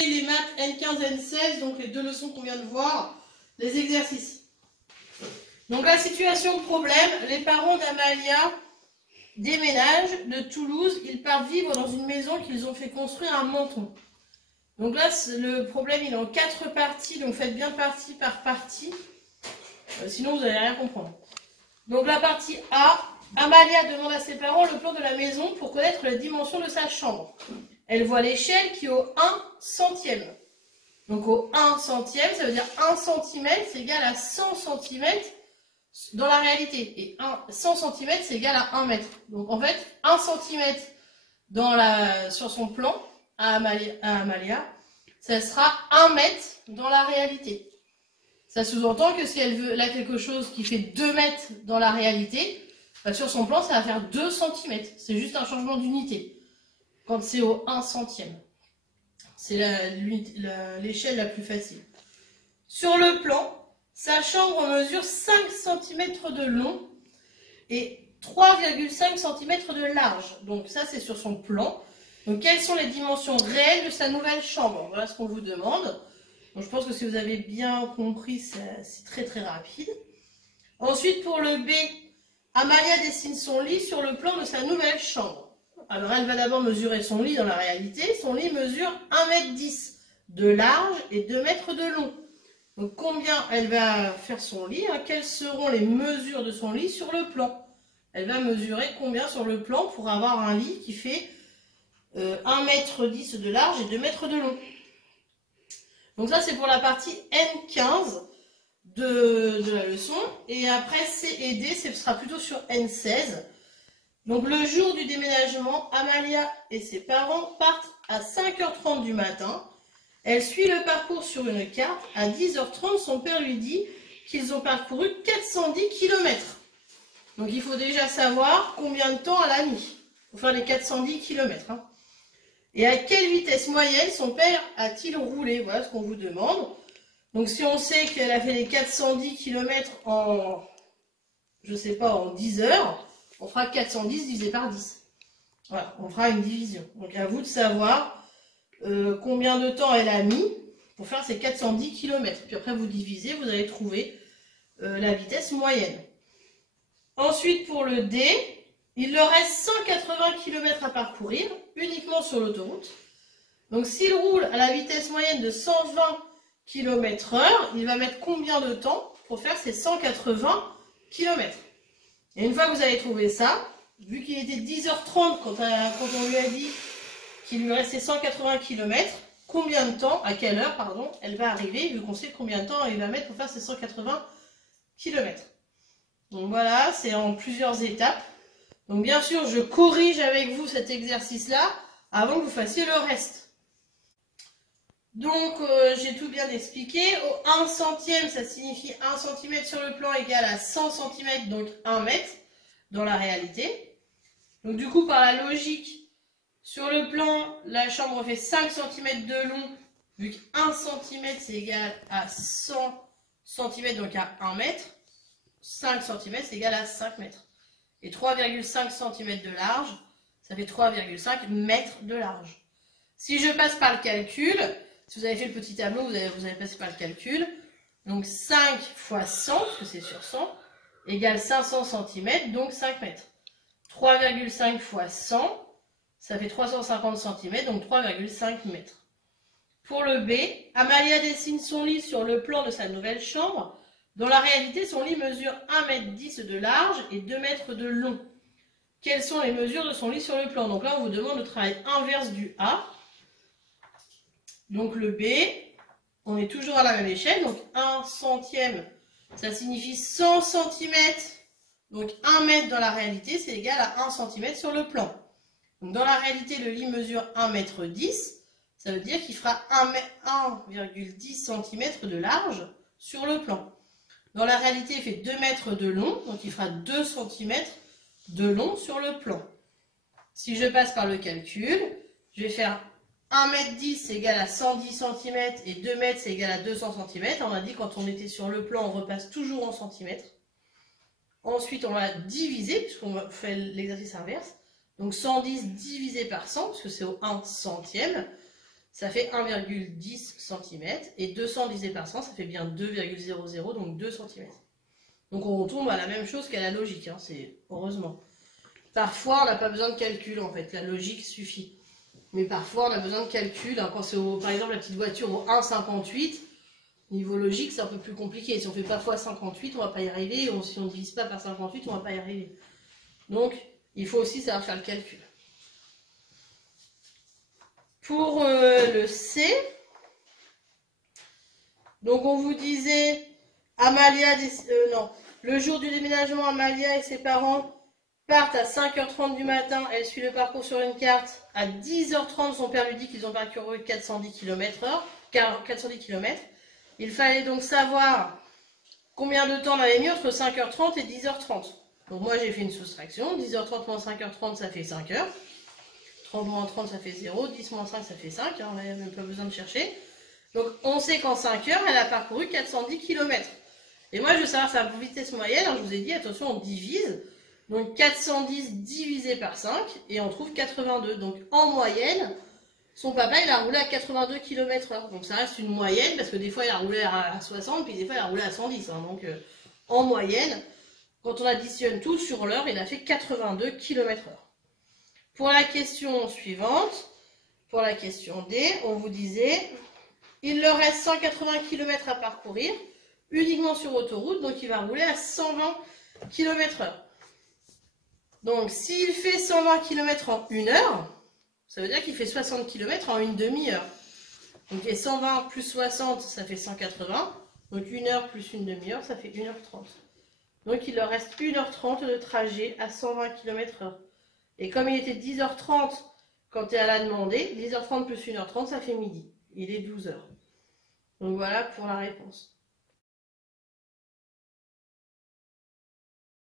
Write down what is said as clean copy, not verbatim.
Les maths N15, N16, donc les deux leçons qu'on vient de voir, les exercices. Donc la situation de problème, les parents d'Amalia déménagent de Toulouse, ils partent vivre dans une maison qu'ils ont fait construire à Menton. Donc là, le problème il est en 4 parties, donc faites bien partie par partie, sinon vous n'allez rien comprendre. Donc la partie A, Amalia demande à ses parents le plan de la maison pour connaître la dimension de sa chambre. Elle voit l'échelle qui est au 1 centième. Donc au 1 centième, ça veut dire 1 cm, c'est égal à 100 cm dans la réalité. Et 100 cm, c'est égal à 1 mètre. Donc en fait, 1 cm sur son plan à Amalia, ça sera 1 mètre dans la réalité. Ça sous-entend que si elle veut là quelque chose qui fait 2 mètres dans la réalité, bah sur son plan, ça va faire 2 cm. C'est juste un changement d'unité. Quand c'est au 1 centième. C'est l'échelle la plus facile. Sur le plan, sa chambre mesure 5 cm de long et 3,5 cm de large. Donc ça, c'est sur son plan. Donc quelles sont les dimensions réelles de sa nouvelle chambre? Voilà ce qu'on vous demande. Donc, je pense que si vous avez bien compris, c'est très très rapide. Ensuite, pour le B, Amalia dessine son lit sur le plan de sa nouvelle chambre. Alors, elle va d'abord mesurer son lit dans la réalité. Son lit mesure 1,10 m de large et 2 mètres de long. Donc, combien elle va faire son lit, hein? Quelles seront les mesures de son lit sur le plan? Elle va mesurer combien sur le plan pour avoir un lit qui fait 1,10 m de large et 2 mètres de long. Donc ça, c'est pour la partie N15 de la leçon. Et après, C et D, ce sera plutôt sur N16. Donc le jour du déménagement, Amalia et ses parents partent à 5h30 du matin. Elle suit le parcours sur une carte. À 10h30, son père lui dit qu'ils ont parcouru 410 km. Donc il faut déjà savoir combien de temps elle a mis pour faire les 410 km. Hein. Et à quelle vitesse moyenne son père a-t-il roulé? Voilà ce qu'on vous demande. Donc si on sait qu'elle a fait les 410 km en, je sais pas, en 10 heures, on fera 410 divisé par 10. Voilà, on fera une division. Donc à vous de savoir combien de temps elle a mis pour faire ces 410 km. Puis après vous divisez, vous allez trouver la vitesse moyenne. Ensuite pour le D, il leur reste 180 km à parcourir, uniquement sur l'autoroute. Donc s'il roule à la vitesse moyenne de 120 km/h, il va mettre combien de temps pour faire ces 180 km? Et une fois que vous avez trouvé ça, vu qu'il était 10h30 quand on lui a dit qu'il lui restait 180 km, combien de temps, à quelle heure, pardon, elle va arriver, vu qu'on sait combien de temps il va mettre pour faire ces 180 km. Donc voilà, c'est en plusieurs étapes. Donc bien sûr, je corrige avec vous cet exercice-là avant que vous fassiez le reste. Donc j'ai tout bien expliqué. Au 1 centième, ça signifie 1 cm sur le plan égal à 100 cm, donc 1 mètre dans la réalité. Donc du coup, par la logique, sur le plan, la chambre fait 5 cm de long, vu que 1 cm c'est égal à 100 cm, donc à 1 mètre. 5 cm c'est égal à 5 mètres. Et 3,5 cm de large, ça fait 3,5 mètres de large. Si je passe par le calcul, si vous avez fait le petit tableau, vous avez passé par le calcul. Donc 5 fois 100, parce que c'est sur 100, égale 500 cm, donc 5 mètres. 3,5 fois 100, ça fait 350 cm, donc 3,5 mètres. Pour le B, Amalia dessine son lit sur le plan de sa nouvelle chambre. Dans la réalité, son lit mesure 1,10 m de large et 2 mètres de long. Quelles sont les mesures de son lit sur le plan? Donc là, on vous demande le travail inverse du A. Donc le B, on est toujours à la même échelle. Donc 1 centième, ça signifie 100 cm. Donc 1 mètre dans la réalité, c'est égal à 1 cm sur le plan. Donc dans la réalité, le lit mesure 1,10 m. Ça veut dire qu'il fera 1,10 cm de large sur le plan. Dans la réalité, il fait 2 mètres de long, donc il fera 2 cm de long sur le plan. Si je passe par le calcul, je vais faire 1,10 m c'est égal à 110 cm et 2 mètres c'est égal à 200 cm. On a dit quand on était sur le plan, on repasse toujours en centimètres. Ensuite, on va diviser, puisqu'on fait l'exercice inverse. Donc 110 divisé par 100, parce que c'est au 1 centième, ça fait 1,10 cm. Et 200 divisé par 100, ça fait bien 2,00, donc 2 cm. Donc on retombe à la même chose qu'à la logique, hein, c'est heureusement. Parfois, on n'a pas besoin de calcul, en fait, la logique suffit. Mais parfois, on a besoin de calcul, hein, quand c'est, par exemple, la petite voiture au 1,58, niveau logique, c'est un peu plus compliqué. Si on ne fait pas x 58, on ne va pas y arriver. Ou si on ne divise pas par 58, on ne va pas y arriver. Donc, il faut aussi savoir faire le calcul. Pour le C, donc on vous disait, Amalia, le jour du déménagement, Amalia et ses parents partent à 5h30 du matin. Elle suit le parcours sur une carte. À 10h30, son père lui dit qu'ils ont parcouru 410 km/h, 410 km. Il fallait donc savoir combien de temps on avait mis entre 5h30 et 10h30. Donc moi j'ai fait une soustraction. 10h30 moins 5h30, ça fait 5h. 30 moins 30, ça fait 0. 10 moins 5, ça fait 5. Hein, on n'a même pas besoin de chercher. Donc on sait qu'en 5 heures, elle a parcouru 410 km. Et moi je veux savoir sa vitesse moyenne. Alors, je vous ai dit, attention, on divise. Donc 410 divisé par 5 et on trouve 82. Donc en moyenne, son papa il a roulé à 82 km/h. Donc ça reste une moyenne parce que des fois il a roulé à 60 puis des fois il a roulé à 110. Hein. Donc en moyenne, quand on additionne tout sur l'heure, il a fait 82 km/h. Pour la question suivante, pour la question D, on vous disait, il leur reste 180 km à parcourir uniquement sur autoroute, donc il va rouler à 120 km/h. Donc, s'il fait 120 km en 1 heure, ça veut dire qu'il fait 60 km en une demi-heure. Donc, les 120 plus 60, ça fait 180. Donc, 1 heure plus une demi-heure, ça fait 1h30. Donc, il leur reste 1h30 de trajet à 120 km/h. Et comme il était 10h30 quand elle a demandé, 10h30 plus 1h30, ça fait midi. Il est 12h. Donc, voilà pour la réponse.